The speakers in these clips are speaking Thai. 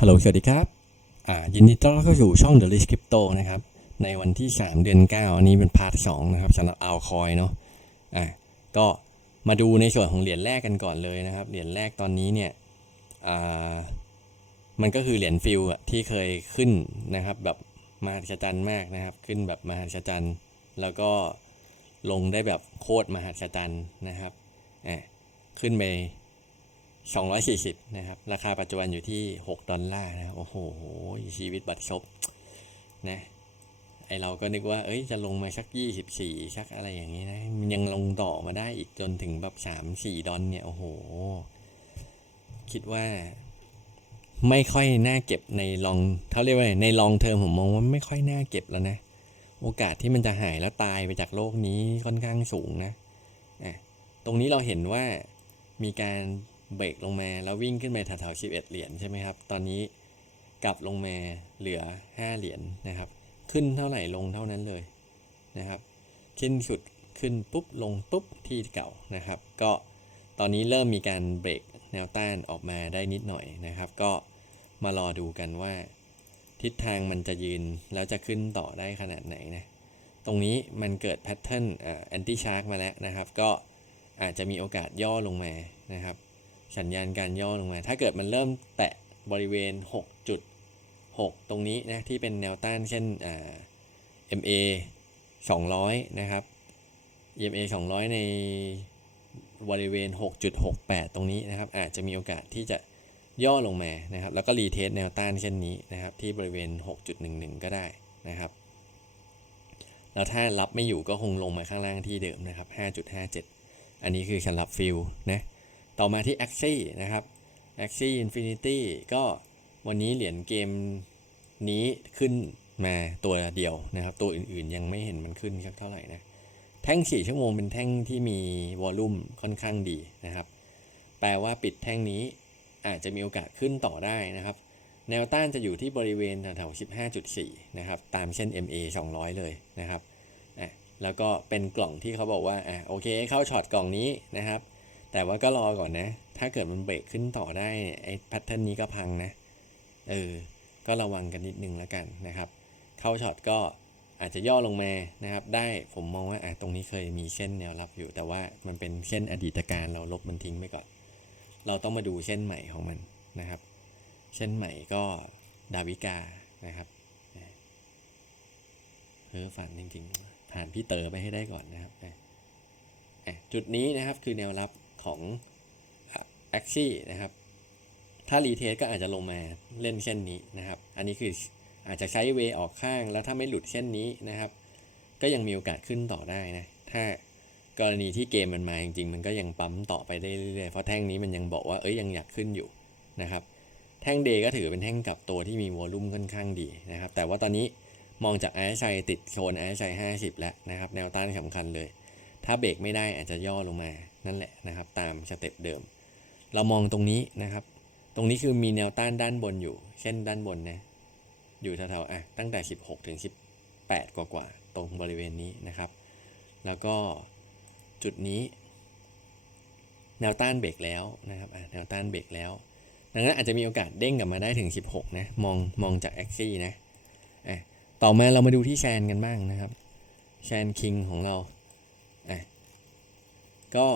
ฮัลโหล สวัสดีครับ อ่า ยินดีต้อนรับเข้าสู่ช่อง The List Crypto นะครับ ในวันที่ 3 เดือน 9 อันนี้เป็นพาร์ท2นะครับสำหรับ Alcoin เนาะ อ่า ก็มาดูในส่วนของเหรียญแรกกันก่อนเลยนะครับ เหรียญแรกตอนนี้เนี่ย อ่า มันก็คือเหรียญฟิลอะที่เคยขึ้นนะครับ แบบมหัศจรรย์มากนะครับ ขึ้นแบบมหัศจรรย์ แล้วก็ลงได้แบบโคตรมหัศจรรย์นะครับ อ่า ขึ้นไป 240 นะครับ ราคาปัจจุบันอยู่ที่ 6 ดอลลาร์นะครับโอ้โห ชีวิตบัตรซบนะ ไอเราก็นึกว่า เอ้ย จะลงมาสัก 24 สักอะไรอย่างนี้นะ มันยังลงต่อมาได้อีกจนถึงแบบ 3-4 ดอลเนี่ย โอ้โห คิดว่าไม่ค่อยน่าเก็บในลองเขาเรียกว่าไงในลองเทอมผมมองว่าไม่ค่อยน่าเก็บแล้วนะ โอกาสที่มันจะหายแล้วตายไปจากโลกนี้ค่อนข้างสูงนะ อะ ตรงนี้เราเห็นว่ามีการ เบรกลงมาแล้ววิ่งขึ้นไปแถวๆ11เหรียญใช่ไหมครับ ตอนนี้กลับลงมาเหลือ5เหรียญนะครับ ขึ้นเท่าไหร่ลงเท่านั้นเลยนะครับขึ้นสุดขึ้นปุ๊บลงปุ๊บที่เก่านะครับ ก็ตอนนี้เริ่มมีการเบรกแนวต้านออกมาได้นิดหน่อยนะครับ ก็มารอดูกันว่า ทิศทางมันจะยืนแล้วจะขึ้นต่อได้ขนาดไหนนะตรงนี้มันเกิดแพทเทิร์นแอนตี้ชาร์กมาแล้วนะครับ ก็อาจจะมีโอกาสย่อลงมานะครับ สัญญาณการย่อลงมา ถ้าเกิดมันเริ่มแตะบริเวณ 6.6 ตรงนี้นะที่เป็นแนวต้านเช่นอ่า MA 200 นะครับ EMA 200 ในบริเวณ 6.68 ตรงนี้นะครับ อาจจะมีโอกาสที่จะย่อลงมานะครับ แล้วก็รีเทสแนวต้านเช่นนี้นะครับ ที่บริเวณ 6.11 ก็ได้นะครับ แล้วถ้ารับไม่อยู่ก็คงลงมาข้างล่างที่เดิมนะครับ 5.57 อันนี้คือสำหรับฟิลนะ ต่อมาที่ Axie นะครับ Axie Infinity ก็วันนี้เหรียญเกมนี้ขึ้นมาตัวเดียวนะครับ ตัวอื่นๆยังไม่เห็นมันขึ้นสักเท่าไหร่นะ แท่ง 4 ชั่วโมงเป็นแท่งที่มีวอลลุ่มค่อนข้างดีนะครับ แปลว่าปิดแท่งนี้อาจจะมีโอกาสขึ้นต่อได้นะครับ แนวต้านจะอยู่ที่บริเวณแถวๆ15.4 นะครับ ตามเช่น MA 200 เลยนะครับ แล้วก็เป็นกล่องที่เขาบอกว่าอะโอเคเข้าช็อตกล่องนี้นะครับ แต่ว่าก็รอก่อนนะ ถ้าเกิดมันเบรกขึ้นต่อได้ไอ้แพทเทิร์นนี้ก็พังนะ เออ ก็ระวังกันนิดนึงแล้วกันนะครับ เข้าช็อตก็อาจจะย่อลงมานะครับ ได้ผมมองว่าอะตรงนี้เคยมีเส้นแนวรับอยู่ แต่ว่ามันเป็นเส้นอดีตการเราลบมันทิ้งไปก่อน เราต้องมาดูเส้นใหม่ของมันนะครับ เส้นใหม่ก็ดาวิกานะครับเพ้อฝันจริง ๆ ผ่านพี่เต๋อไปให้ได้ก่อนนะครับจุดนี้นะครับคือแนวรับ ของแอคซี่นะครับ ถ้ารีเทสก็อาจจะลงมาเล่นเส้นนี้นะครับ อันนี้คืออาจจะใช้เวย์ออกข้าง แล้วถ้าไม่หลุดเส้นนี้นะครับ ก็ยังมีโอกาสขึ้นต่อได้นะ ถ้ากรณีที่เกมมันมาจริงๆ มันก็ยังปั๊มต่อไปได้เรื่อยๆ เพราะแท่งนี้มันยังบอกว่าเอ้ยยังอยากขึ้นอยู่นะครับ แท่งเดย์ก็ถือเป็นแท่งกลับตัวที่มีวอลลุ่มค่อนข้างดีนะครับ แต่ว่าตอนนี้มองจากไอซ์ไซติดโซนไอซ์ไซ50 แล้วนะครับ แนวต้านสำคัญเลย ถ้าเบรกไม่ได้อาจจะย่อลงมา นั่นแหละนะครับ ตามสเต็ปเดิม เรามองตรงนี้นะครับ ตรงนี้คือมีแนวต้านด้านบนอยู่ เช่นด้านบนนะอยู่แถวๆอะตั้งแต่ 16 ถึง 18 กว่าๆตรงบริเวณนี้นะครับ แล้วก็จุดนี้ แนวต้านเบรกแล้วนะครับอะแนวต้านเบรกแล้วดังนั้นอาจจะมีโอกาสเด้งกลับมาได้ถึง 16 นะ มองมองจากแอคซี่นะอะต่อมาเรามาดูที่แชนกันบ้างนะครับ แชนคิงของเราอะ ก็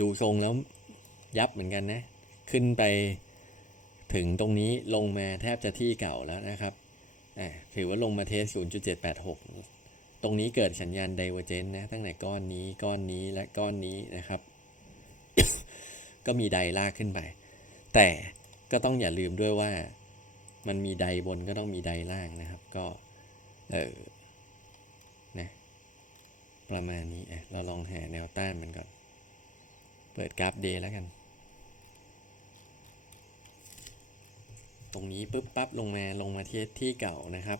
ดูทรงแล้วยับเหมือนกันนะ ขึ้นไปถึงตรงนี้ลงมาแทบจะที่เก่าแล้วนะครับถือว่าลงมาเทส 0.786 ตรงนี้เกิดสัญญาณ divergence นะตั้งแต่ก้อนนี้ก้อนนี้และก้อนนี้นะครับ ก็มีไดลากขึ้นไป แต่ก็ต้องอย่าลืมด้วยว่ามันมีไดบนก็ต้องมีไดล่างนะครับ ก็เออนะประมาณนี้เราลองหาแนวต้านมันก่อน เปิดกราฟเดย์แล้วกัน ตรงนี้ปุ๊บปั๊บลงมาลงมาที่ที่เก่านะครับ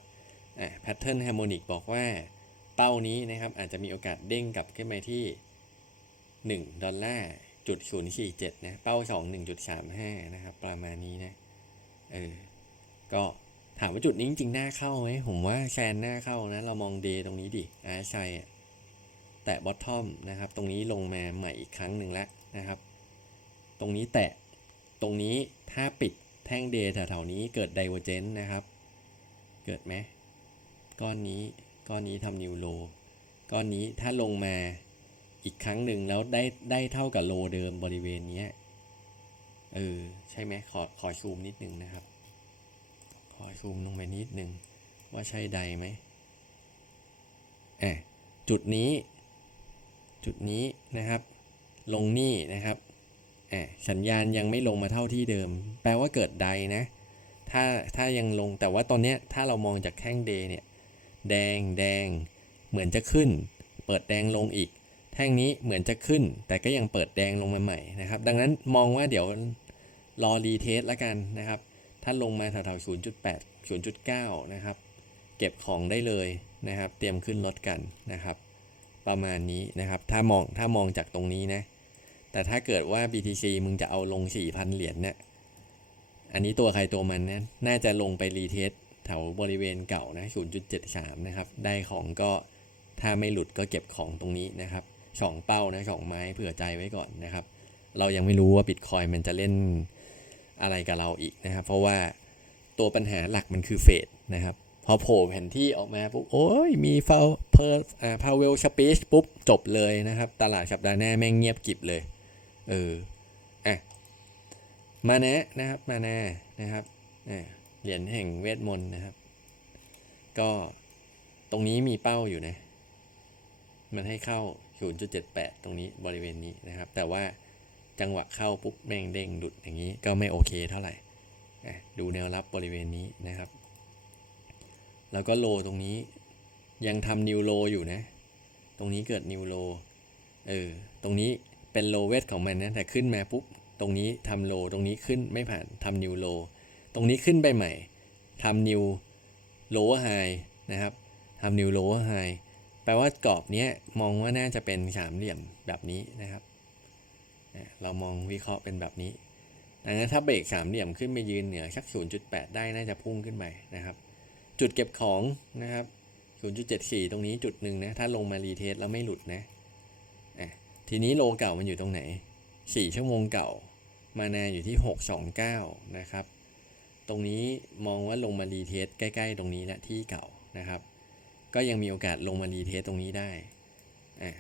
อะแพทเทิร์นฮาร์โมนิกบอกว่าเป้านี้นะครับอาจจะมีโอกาสเด้งกลับขึ้นไปที่ 1 ดอลลาร์จุดศูนย์สี่เจ็ดนะ เป้าสองหนึ่งจุดสามห้านะครับ ประมาณนี้นะ เออ ก็ถามว่าจุดนี้จริงๆน่าเข้าไหมผมว่าแชนหน่าเข้านะ เรามองเดย์ตรงนี้ดิอาชัยแตะบอททอมนะครับ ตรงนี้ลงมาใหม่อีกครั้งหนึ่งแล้ว นะครับ ตรงนี้แตะ ตรงนี้ถ้าปิดแท่งเดแถวๆนี้เกิดไดเวอร์เจนนะครับ เกิดไหมก้อนนี้ก้อนนี้ทำนิวโลก้อนนี้ถ้าลงมาอีกครั้งหนึ่งแล้วได้ได้เท่ากับโลเดิมบริเวณนี้เออใช่ไหมขอขอซูมนิดนึงนะครับ ขอซูมลงไปนิดนึงว่าใช่ใดไหมอะจุดนี้ จุดนี้นะครับ ลงนี่นะครับอะสัญญาณยังไม่ลงมาเท่าที่เดิม แปลว่าเกิดใดนะ ถ้าถ้ายังลงแต่ว่าตอนนี้ถ้าเรามองจากแท่งเดเนี่ยแดงแดงเหมือนจะขึ้น เปิดแดงลงอีก แท่งนี้เหมือนจะขึ้น แต่ก็ยังเปิดแดงลงมาใหม่นะครับ ดังนั้นมองว่าเดี๋ยวรอรีเทสแล้วกันนะครับ ถ้าลงมาแถวๆ0.8 0.9 นะครับ เก็บของได้เลยนะครับ เตรียมขึ้นรถกันนะครับ ประมาณนี้นะครับ ถ้ามองถ้ามองจากตรงนี้นะ แต่ถ้าเกิดว่า BTC มึงจะเอาลง 4,000 เหรียญเนี่ย อันนี้ตัวใครตัวมันนะ น่าจะลงไปรีเทสแถวบริเวณเก่านะ 0.73 นะครับ ได้ของก็ถ้าไม่หลุดก็เก็บของตรงนี้นะครับสองเป้านะสองไม้เผื่อใจไว้ก่อนนะครับ เรายังไม่รู้ว่าบิตคอยมันจะเล่นอะไรกับเราอีกนะครับ เพราะว่าตัวปัญหาหลักมันคือเฟดนะครับ พอโผล่แผนที่ออกมาปุ๊บโอ้ยมีฟาวเพอร์อ่าพาวเวลสปีชปุ๊บจบเลยนะครับ ตลาดสัปดาห์หน้าแม่งเงียบกิบเลย เอออะมาแนะนะครับมาแน่นะครับเหรียญแห่งเวทมนต์นะครับ ก็ตรงนี้มีเป้าอยู่นะ มันให้เข้า 0.78 ตรงนี้บริเวณนี้นะครับ แต่ว่าจังหวะเข้าปุ๊บแม่งเด้งหลุดอย่างนี้ก็ไม่โอเคเท่าไหร่ดูแนวรับบริเวณนี้นะครับ แล้วก็โลตรงนี้ยังทำนิวโลอยู่นะ ตรงนี้เกิดนิวโล เออ ตรงนี้ เป็นโลเวทของมันนะแต่ขึ้นมาปุ๊บตรงนี้ทำโลตรงนี้ขึ้นไม่ผ่านทำนิวโลตรงนี้ขึ้นไปใหม่ทำนิวโลไฮนะครับทำนิวโลไฮแปลว่ากรอบนี้มองว่าน่าจะเป็นสามเหลี่ยมแบบนี้นะครับ เรามองวิเคราะห์เป็นแบบนี้ดังนั้นถ้าเบรกสามเหลี่ยมขึ้นไปยืนเหนือสัก 0.8 ได้น่าจะพุ่งขึ้นไปนะครับ จุดเก็บของนะครับ 0.74 ตรงนี้จุดหนึ่งนะ ถ้าลงมารีเทสแล้วไม่หลุดนะ ทีนี้โลเก่ามันอยู่ตรงไหน 4 ชั่วโมงเก่า มานาอยู่ที่ 629 นะครับ ตรงนี้มองว่าลงมารีเทสใกล้ ๆ ตรงนี้แหละที่เก่านะครับ ก็ยังมีโอกาสลงมารีเทสตรงนี้ได้อะ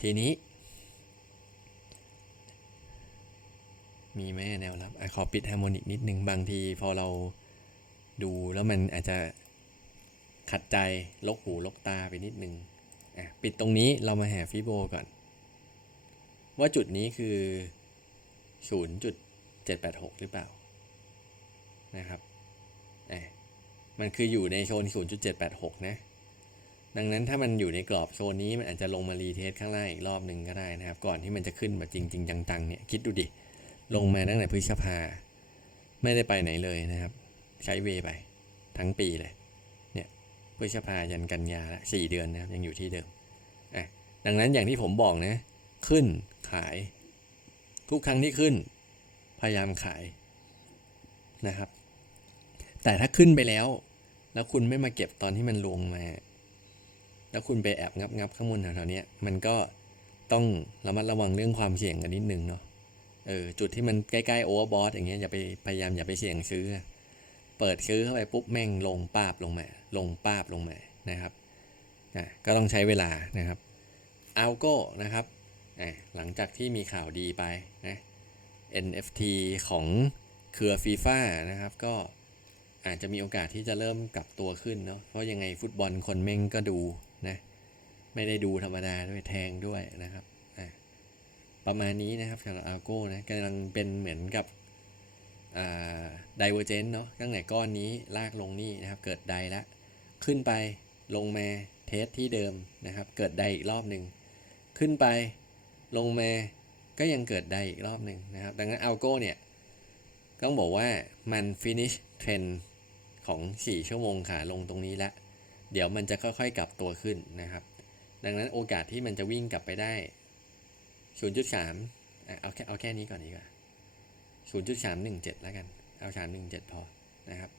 ทีนี้ มีไหมแนวรับอขอปิดฮาร์โมนิกนิดนึงบางทีพอเราดูแล้วมันอาจจะขัดใจลกหูลกตาไปนิดนึงอะปิดตรงนี้เรามาหาฟิโบก่อน ว่าจุดนี้คือ 0.786 หรือเปล่านะครับอะมันคืออยู่ในโซน 0.786 นะ ดังนั้นถ้ามันอยู่ในกรอบโซนนี้มันอาจจะลงมารีเทสข้างล่างอีกรอบหนึ่งก็ได้นะครับ ก่อนที่มันจะขึ้นแบบจริง ๆ จังๆเนี่ยคิดดูดิ ลงมาตั้งแต่พฤษภา ไม่ได้ไปไหนเลยนะครับ ใช้เวไป ทั้งปีเลย เนี่ยพฤษภายันกันยาละสี่เดือนนะครับยังอยู่ที่เดิมอะดังนั้นอย่างที่ผมบอกนะ ขึ้นขาย ทุกครั้งที่ขึ้น พยายามขายนะครับ แต่ถ้าขึ้นไปแล้ว แล้วคุณไม่มาเก็บตอนที่มันลงมา แล้วคุณไปแอบงับงับข้างบนแถวๆนี้มันก็ต้องระมัดระวังเรื่องความเสี่ยงกันนิดนึงเนาะเออจุดที่มันใกล้ๆโอเวอร์บอทอย่างเงี้ยอย่าไปพยายามอย่าไปเสี่ยงซื้อ เปิดซื้อเข้าไปปุ๊บแม่งลงป้าบลงมา ลงป้าบลงมานะครับอะก็ต้องใช้เวลานะครับเอาโก้นะครับ หลังจากที่มีข่าวดีไปนะ NFT ของเครือฟีฟ่านะครับ ก็อาจจะมีโอกาสที่จะเริ่มกลับตัวขึ้นเนาะเพราะยังไงฟุตบอลคนแม่งก็ดูนะ ไม่ได้ดูธรรมดาด้วยแทงด้วยนะครับประมาณนี้นะครับสำหรับอาโก้นะกำลังเป็นเหมือนกับไดเวอร์เจนเนาะตั้งแต่ก้อนนี้ลากลงนี่นะครับ เกิดไดแล้วขึ้นไปลงมาเทสที่เดิมนะครับ เกิดไดอีกรอบหนึ่งขึ้นไป ลงมาก็ยังเกิดได้อีกรอบหนึ่งนะครับ ดังนั้นอัลโก้เนี่ยต้องบอกว่ามัน finish trend ของ 4 ชั่วโมงขาลงตรงนี้แล้วเดี๋ยวมันจะค่อยๆกลับตัวขึ้นนะครับ ดังนั้นโอกาสที่มันจะวิ่งกลับไปได้ศูนย์จุดสามเอาแค่เอาแค่นี้ก่อนดีกว่าศูนย์จุดสามหนึ่งเจ็ดแล้วกัน เอาสามหนึ่งเจ็ดพอนะครับ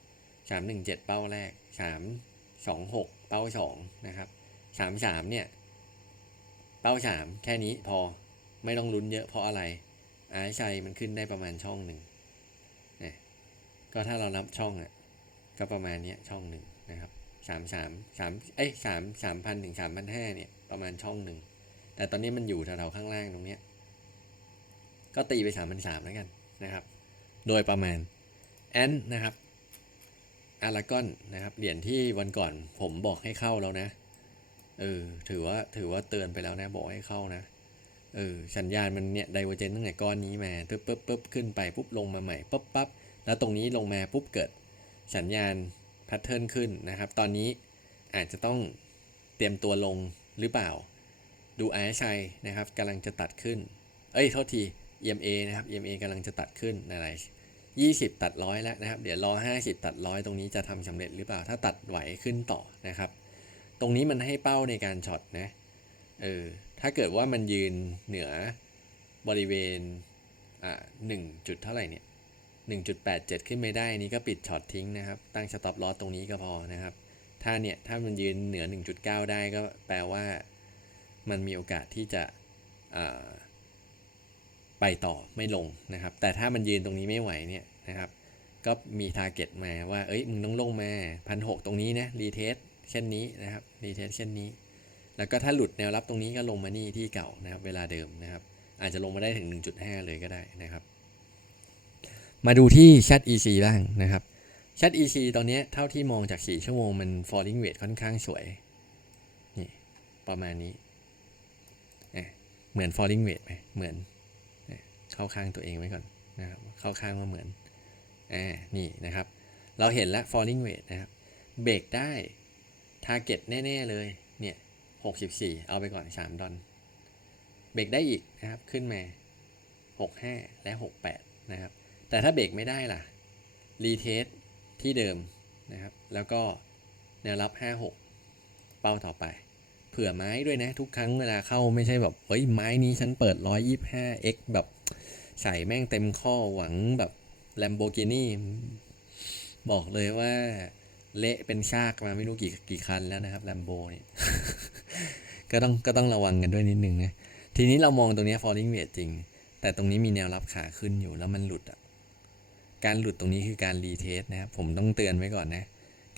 สามหนึ่งเป้าแรกสามสองหกเป้าสองนะครับสามสามเนี่ย เป้าสามแค่นี้พอ ไม่ต้องลุ้นเยอะเพราะอะไรอาชัยมันขึ้นได้ประมาณช่องหนึ่งนะก็ถ้าเรานับช่องอะก็ประมาณเนี้ยช่องหนึ่งนะครับสามสามสามเอ้ยสามสามพันถึงสามพันห้าเนี่ยประมาณช่องหนึ่งแต่ตอนนี้มันอยู่แถวๆข้างล่างตรงเนี้ยก็ตีไปสามพันสามแล้วกันนะครับ โดยประมาณแอนนะครับอารากอนนะครับเหรียญที่วันก่อนผมบอกให้เข้าแล้วนะเออถือว่าถือว่าเตือนไปแล้วนะบอกให้เข้านะ เออสัญญาณมันเนี่ยไดเวอร์เจนตั้งแต่ก้อนนี้มาปึ๊บปึ๊บปึ๊บขึ้นไปปุ๊บลงมาใหม่ปุ๊บปั๊บแล้วตรงนี้ลงมาปุ๊บเกิดสัญญาณแพทเทิร์นขึ้นนะครับ ตอนนี้อาจจะต้องเตรียมตัวลงหรือเปล่า ดู RSI นะครับกำลังจะตัดขึ้น เอ้ยโทษที EMA นะครับ EMA กำลังจะตัดขึ้นอะไร20 ตัดร้อยแล้วนะครับ เดี๋ยวรอ 50 ตัดร้อยตรงนี้จะทำสำเร็จหรือเปล่า ถ้าตัดไหวขึ้นต่อนะครับ ตรงนี้มันให้เป้าในการช็อตนะ เออ ถ้าเกิดว่ามันยืนเหนือบริเวณอ่าหนึ่งจุดเท่าไหร่เนี่ย1.87 ขึ้นไม่ได้นี่ก็ปิดช็อตทิ้งนะครับ ตั้งสต็อปลอสตรงนี้ก็พอนะครับ ถ้าเนี่ย ถ้ามันยืนเหนือ 1.9 ได้ก็แปลว่า มันมีโอกาสที่จะไปต่อไม่ลงนะครับ แต่ถ้ามันยืนตรงนี้ไม่ไหวเนี่ยนะครับ ก็มีทาร์เก็ตมาว่า เอ้ย มึงต้องลงมาพันหตรงนี้นะ รีเทสเช่นนี้นะครับ รีเทสเช่นนี้ แล้วก็ถ้าหลุดแนวรับตรงนี้ก็ลงมานี่ที่เก่านะครับ เวลาเดิมนะครับ อาจจะลงมาได้ถึง 1.5 เลยก็ได้นะครับ มาดูที่ Chat EC บ้างนะครับ Chat EC ตอนนี้เท่าที่มองจาก 4 ชั่วโมงมัน falling weight ค่อนข้างสวย นี่ ประมาณนี้เอเหมือน falling weight ไหมเหมือน เข้าข้างตัวเองไว้ก่อนนะครับ เข้าข้างว่าเหมือนอ่านี่นะครับ เราเห็นแล้ว falling weight นะครับ เบรกได้ target แน่ ๆ เลย 64 เอาไปก่อน 3 ดอลเบรกได้อีกนะครับ ขึ้นมา 65 และ 68 นะครับ แต่ถ้าเบรกไม่ได้ล่ะ รีเทสที่เดิมนะครับ แล้วก็แนวรับ 56 เป้าต่อไป เผื่อไม้ด้วยนะ ทุกครั้งเวลาเข้าไม่ใช่แบบ เฮ้ย ไม้นี้ฉันเปิด 125x แบบใส่แม่งเต็มข้อหวังแบบ Lamborghini บอกเลยว่า เละเป็นชากมาไม่รู้กี่กี่คันแล้วนะครับ Lambo เนี่ย ก็ต้องก็ต้องระวังกันด้วยนิดนึงนะทีนี้เรามองตรงนี้ falling wedge จริง แต่ตรงนี้มีแนวรับขาขึ้นอยู่แล้วมันหลุดอะการหลุดตรงนี้คือการรีเทสนะครับผมต้องเตือนไว้ก่อนนะ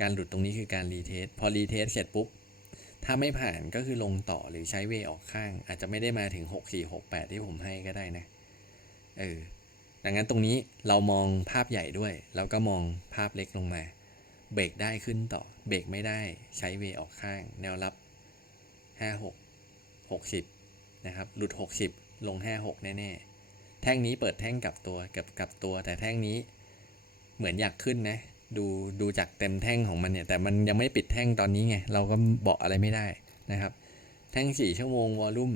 การหลุดตรงนี้คือการรีเทสพอรีเทสเสร็จปุ๊บ ถ้าไม่ผ่านก็คือลงต่อหรือใช้เวออกข้าง อาจจะไม่ได้มาถึง 6 4 6 8 ที่ผมให้ก็ได้นะเออดังนั้นตรงนี้เรามองภาพใหญ่ด้วย แล้วก็มองภาพเล็กลงมา เบรกได้ขึ้นต่อ เบรกไม่ได้ใช้เวออกข้าง แนวรับ 56 60นะครับหลุด 60 ลง 56 แน่ๆ แท่งนี้เปิดแท่งกลับตัวกับกลับตัว แต่แท่งนี้เหมือนอยากขึ้นนะ ดูดูจากเต็มแท่งของมันเนี่ย แต่มันยังไม่ปิดแท่งตอนนี้ไง เราก็บอกอะไรไม่ได้นะครับ แท่ง 4 ชั่วโมงวอลลุ่ม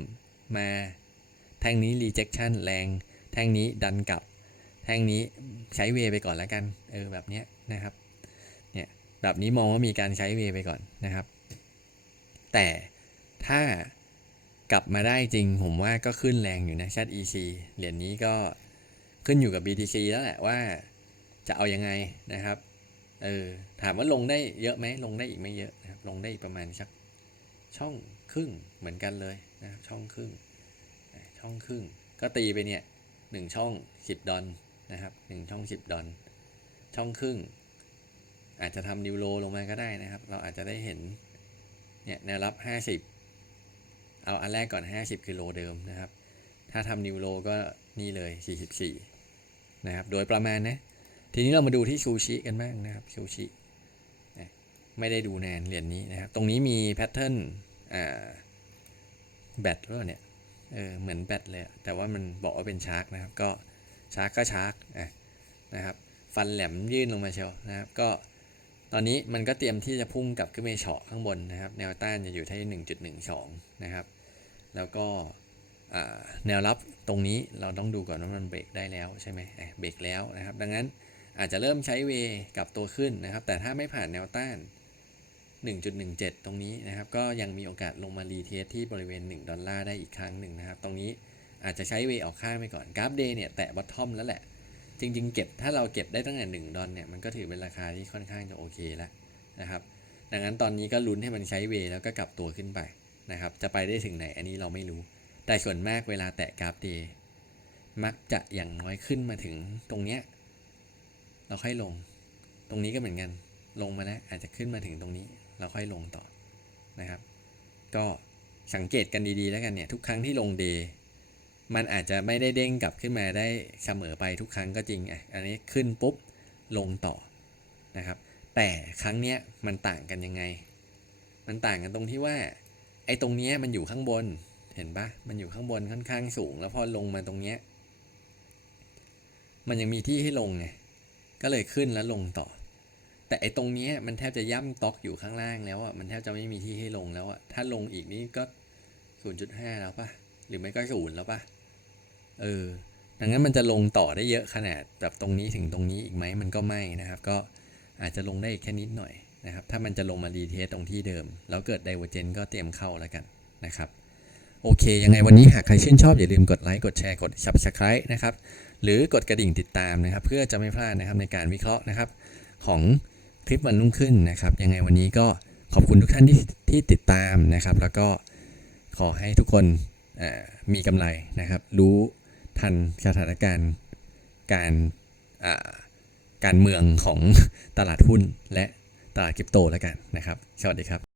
มา แท่งนี้ rejection แรง แท่งนี้ดันกลับ แท่งนี้ใช้เวไปก่อนแล้วกัน เออแบบเนี้ยนะครับ เนี่ยแบบนี้มองว่ามีการใช้เวไปก่อนนะครับ แต่ ถ้ากลับมาได้จริง ผมว่าก็ขึ้นแรงอยู่นะ Chat EC เหรียญนี้ก็ขึ้นอยู่กับ BTC แล้วแหละว่าจะเอายังไงนะครับ เออ ถามว่าลงได้เยอะไหม ลงได้อีกไม่เยอะนะครับ ลงได้อีกประมาณสักช่องครึ่งเหมือนกันเลยนะครับ ช่องครึ่ง ช่องครึ่ง ก็ตีไปเนี่ยหนึ่งช่องสิบดอลนะครับหนึ่งช่องสิบดอลช่องครึ่ง อาจจะทำนิวโลลงมาก็ได้นะครับ เราอาจจะได้เห็นเนี่ยแนวรับห้าสิบ เอาอันแรกก่อนห้าสิบกิโลเดิมนะครับ ถ้าทำนิวโลก็นี่เลยสี่สิบสี่นะครับ โดยประมาณนะ ทีนี้เรามาดูที่ซูชิกันบ้างนะครับซูชิ ไม่ได้ดูแนนเหรียญนี้นะครับ ตรงนี้มีแพทเทิร์นแบตหรือเปล่าเนี่ย เออ เหมือนแบตเลยแต่ว่ามันบอกว่าเป็นชาร์กนะครับ ก็ชาร์กก็ชาร์กนะครับ ฟันแหลมยื่นลงมาเชียวนะครับ ก็ตอนนี้มันก็เตรียมที่จะพุ่งกลับขึ้นไปเฉาะข้างบนนะครับ แนวต้านจะอยู่ที่ 1.12 นะครับ แล้วก็แนวรับตรงนี้เราต้องดูก่อนว่ามันเบรกได้แล้วใช่ไหมเบรกแล้วนะครับ ดังนั้นอาจจะเริ่มใช้เวกับตัวขึ้นนะครับ แต่ถ้าไม่ผ่านแนวต้าน 1.17 ตรงนี้นะครับ ก็ยังมีโอกาสลงมารีเทสที่บริเวณ 1 ดอลลาร์ได้อีกครั้งหนึ่งนะครับ ตรงนี้อาจจะใช้เวออกข้างไปก่อนกราฟเดย์เนี่ยแตะบอททอมแล้วแหละ จริง ๆ เก็บถ้าเราเก็บได้ตั้งแต่ 1 ดอลเนี่ยมันก็ถือเป็นราคาที่ค่อนข้างจะโอเคแล้วนะครับ ดังนั้นตอนนี้ก็ลุ้นให้มันใช้เวแล้วก็กลับตัวขึ้นไป นะครับ จะไปได้ถึงไหนอันนี้เราไม่รู้ แต่ส่วนมากเวลาแตะกราฟเดย์มักจะอย่างน้อยขึ้นมาถึงตรงเนี้ยเราค่อยลง ตรงนี้ก็เหมือนกัน ลงมาแล้วอาจจะขึ้นมาถึงตรงนี้ เราค่อยลงต่อนะครับ ก็สังเกตกันดีๆแล้วกันเนี่ยทุกครั้งที่ลงเดย์มันอาจจะไม่ได้เด้งกลับขึ้นมาได้เสมอไปทุกครั้งก็จริงอะอันนี้ขึ้นปุ๊บลงต่อนะครับ แต่ครั้งเนี้ยมันต่างกันยังไง มันต่างกันตรงที่ว่า ไอ้ตรงเนี้ยมันอยู่ข้างบน เห็นปะมันอยู่ข้างบนค่อนข้างสูง แล้วพอลงมาตรงเนี้ย มันยังมีที่ให้ลงไง ก็เลยขึ้นแล้วลงต่อ แต่ไอ้ตรงเนี้ยมันแทบจะย่ำตอกอยู่ข้างล่างแล้วอะ มันแทบจะไม่มีที่ให้ลงแล้วอะ ถ้าลงอีกนี่ก็ 0.5 แล้วปะหรือไม่ก็ศูนย์แล้วปะเออ ดังนั้นมันจะลงต่อได้เยอะขนาดแบบตรงนี้ถึงตรงนี้อีกไหมมันก็ไม่นะครับ ก็อาจจะลงได้อีกแค่นิดหน่อย นะครับถ้ามันจะลงมาดีเทสตรงที่เดิม แล้วเกิดไดเวอร์เจนก็เตรียมเข้าแล้วกันนะครับโอเค ยังไงวันนี้หากใครชื่นชอบ อย่าลืมกดไลค์กดแชร์กด subscribe นะครับหรือกดกระดิ่งติดตามนะครับ เพื่อจะไม่พลาดนะครับในการวิเคราะห์นะครับของคลิปวันรุ่งขึ้นนะครับ ยังไงวันนี้ก็ขอบคุณทุกท่านที่ที่ติดตามนะครับ แล้วก็ขอให้ทุกคนมีกำไรนะครับ รู้ทันสถานการณ์การการเมืองของตลาดหุ้นและ ตลาดคริปโตแล้วกันนะครับ สวัสดีครับ